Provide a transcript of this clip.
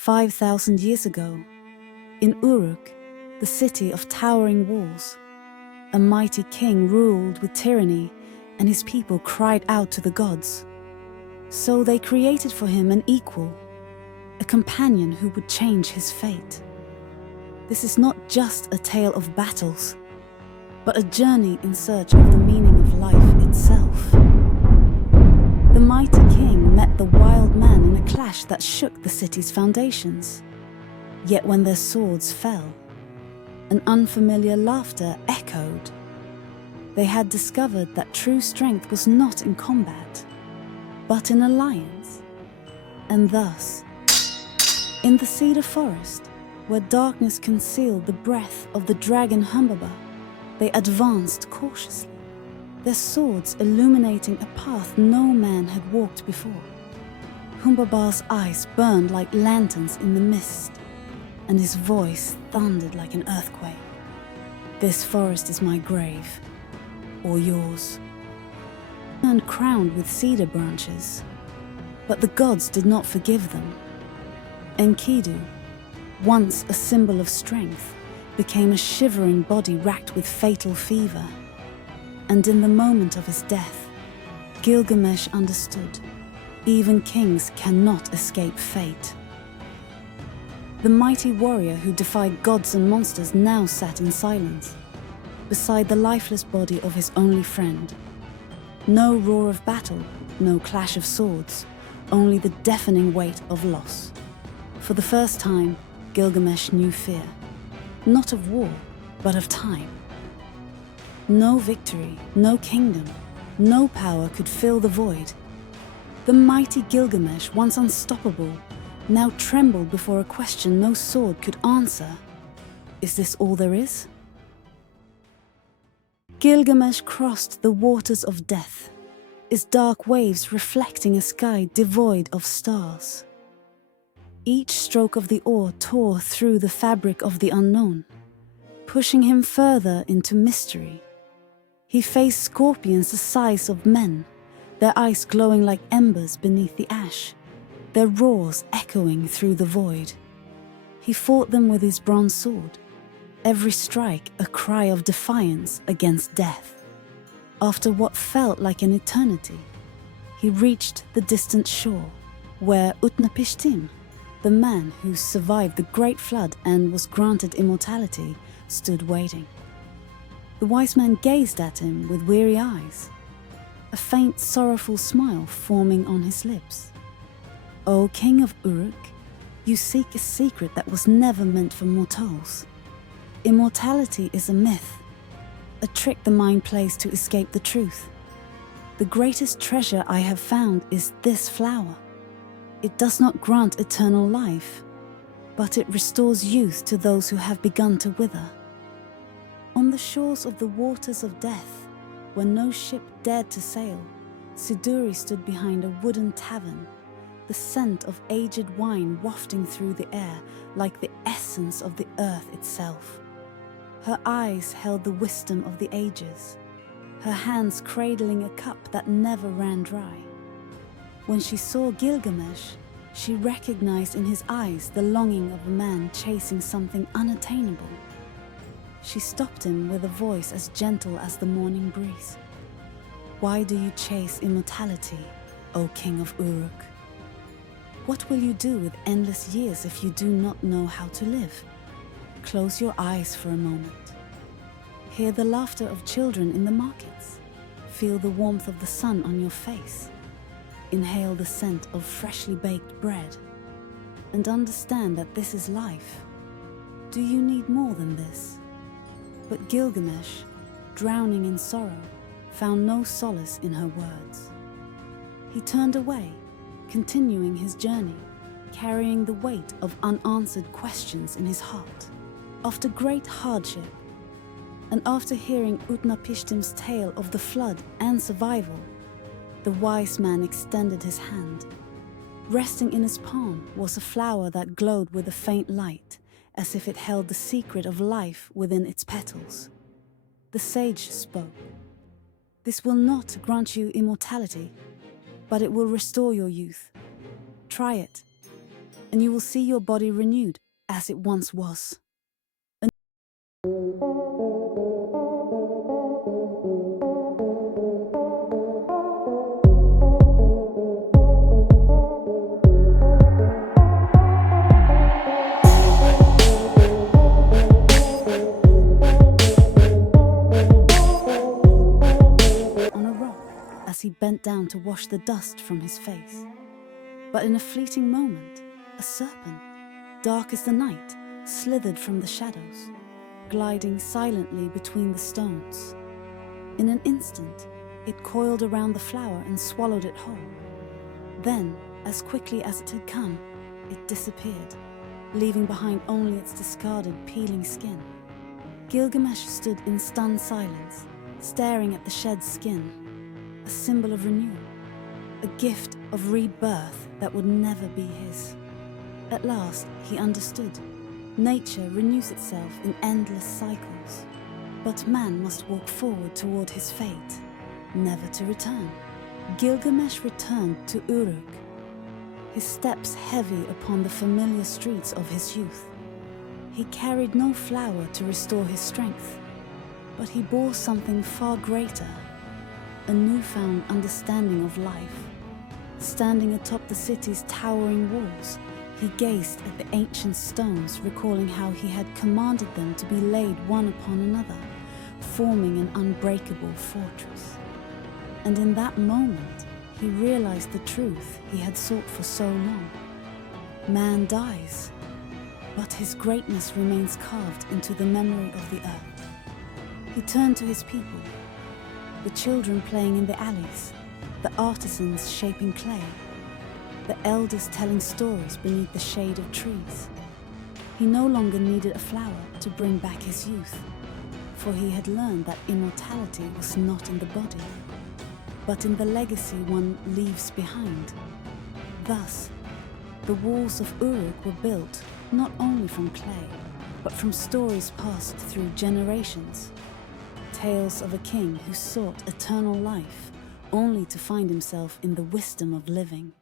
5,000 years ago, in Uruk, the city of towering walls, a mighty king ruled with tyranny, and his people cried out to the gods. So they created for him an equal, a companion who would change his fate. This is not just a tale of battles, but a journey in search of the meaning of life itself. The mighty king met the wild man in a clash that shook the city's foundations. Yet when their swords fell, an unfamiliar laughter echoed. They had discovered that true strength was not in combat, but in alliance. And thus, in the cedar forest, where darkness concealed the breath of the dragon Humbaba, they advanced cautiously, their swords illuminating a path no man had walked before. Humbaba's eyes burned like lanterns in the mist, and his voice thundered like an earthquake. This forest is my grave, or yours. And crowned with cedar branches, but the gods did not forgive them. Enkidu, once a symbol of strength, became a shivering body racked with fatal fever. And in the moment of his death, Gilgamesh understood, even kings cannot escape fate. The mighty warrior who defied gods and monsters now sat in silence, beside the lifeless body of his only friend. No roar of battle, no clash of swords, only the deafening weight of loss. For the first time, Gilgamesh knew fear, not of war, but of time. No victory, no kingdom, no power could fill the void. The mighty Gilgamesh, once unstoppable, now trembled before a question no sword could answer. Is this all there is? Gilgamesh crossed the waters of death, its dark waves reflecting a sky devoid of stars. Each stroke of the oar tore through the fabric of the unknown, pushing him further into mystery. He faced scorpions the size of men, their eyes glowing like embers beneath the ash, their roars echoing through the void. He fought them with his bronze sword, every strike a cry of defiance against death. After what felt like an eternity, he reached the distant shore, where Utnapishtim, the man who survived the Great Flood and was granted immortality, stood waiting. The wise man gazed at him with weary eyes, a faint sorrowful smile forming on his lips. O King of Uruk, you seek a secret that was never meant for mortals. Immortality is a myth, a trick the mind plays to escape the truth. The greatest treasure I have found is this flower. It does not grant eternal life, but it restores youth to those who have begun to wither. On the shores of the waters of death, where no ship dared to sail, Siduri stood behind a wooden tavern, the scent of aged wine wafting through the air like the essence of the earth itself. Her eyes held the wisdom of the ages, her hands cradling a cup that never ran dry. When she saw Gilgamesh, she recognized in his eyes the longing of a man chasing something unattainable. She stopped him with a voice as gentle as the morning breeze. Why do you chase immortality, O King of Uruk? What will you do with endless years if you do not know how to live? Close your eyes for a moment. Hear the laughter of children in the markets. Feel the warmth of the sun on your face. Inhale the scent of freshly baked bread. And understand that this is life. Do you need more than this? But Gilgamesh, drowning in sorrow, found no solace in her words. He turned away, continuing his journey, carrying the weight of unanswered questions in his heart. After great hardship, and after hearing Utnapishtim's tale of the flood and survival, the wise man extended his hand. Resting in his palm was a flower that glowed with a faint light, as if it held the secret of life within its petals. The sage spoke. This will not grant you immortality, but it will restore your youth. Try it. and you will see your body renewed as it once was. On a rock, as he bent down to wash the dust from his face. But in a fleeting moment, a serpent, dark as the night, slithered from the shadows, gliding silently between the stones. In an instant, it coiled around the flower and swallowed it whole. Then, as quickly as it had come, it disappeared, leaving behind only its discarded, peeling skin. Gilgamesh stood in stunned silence, staring at the shed skin, a symbol of renewal, a gift of rebirth that would never be his. At last, he understood. Nature renews itself in endless cycles, but man must walk forward toward his fate, never to return. Gilgamesh returned to Uruk, his steps heavy upon the familiar streets of his youth. He carried no flower to restore his strength, but he bore something far greater, a newfound understanding of life. Standing atop the city's towering walls, he gazed at the ancient stones, recalling how he had commanded them to be laid one upon another, forming an unbreakable fortress. And in that moment, he realized the truth he had sought for so long. Man dies, but his greatness remains carved into the memory of the earth. He turned to his people, the children playing in the alleys, the artisans shaping clay, the elders telling stories beneath the shade of trees. He no longer needed a flower to bring back his youth, for he had learned that immortality was not in the body, but in the legacy one leaves behind. Thus, the walls of Uruk were built not only from clay, but from stories passed through generations. Tales of a king who sought eternal life, only to find himself in the wisdom of living.